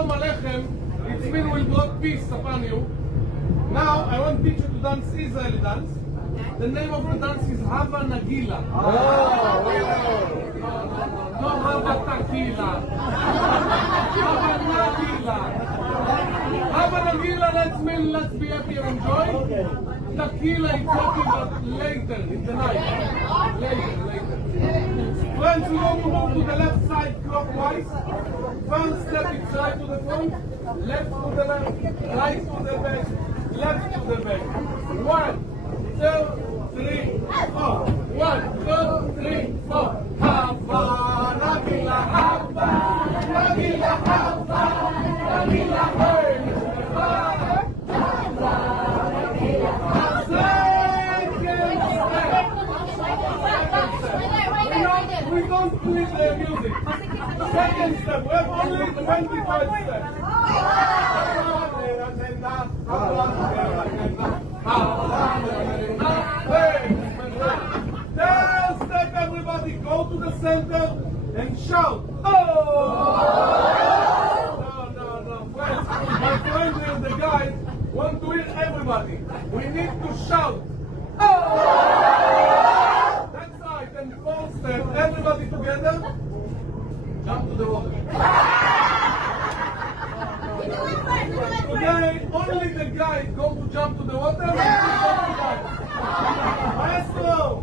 Shalom Aleichem, it means will brought peace upon you. Now I want to teach you to dance Israeli dance. The name of the dance is Hava Nagila. No Hava Tequila. Hava Nagila. Hava Nagila, let's be happy and enjoy. Tequila is talking about later, in the night. Later. Friends, we want to move to the left side clockwise. First step is right to the front, left to the left, right to the back, left to the back. 1, 2, 3, 4. 1, 2, 3, 4. Hava Nagila, Hava Nagila, Hava Nagila, hey. We don't quit the music. Second step, we have only 25 steps. Third step, everybody go to the center and shout. Oh! No. Friends, my friend is the guy want to hear everybody. We need to shout. Oh! And fourth step, everybody together, jump to the water. Today, only the guys go to jump to the water. Maestro!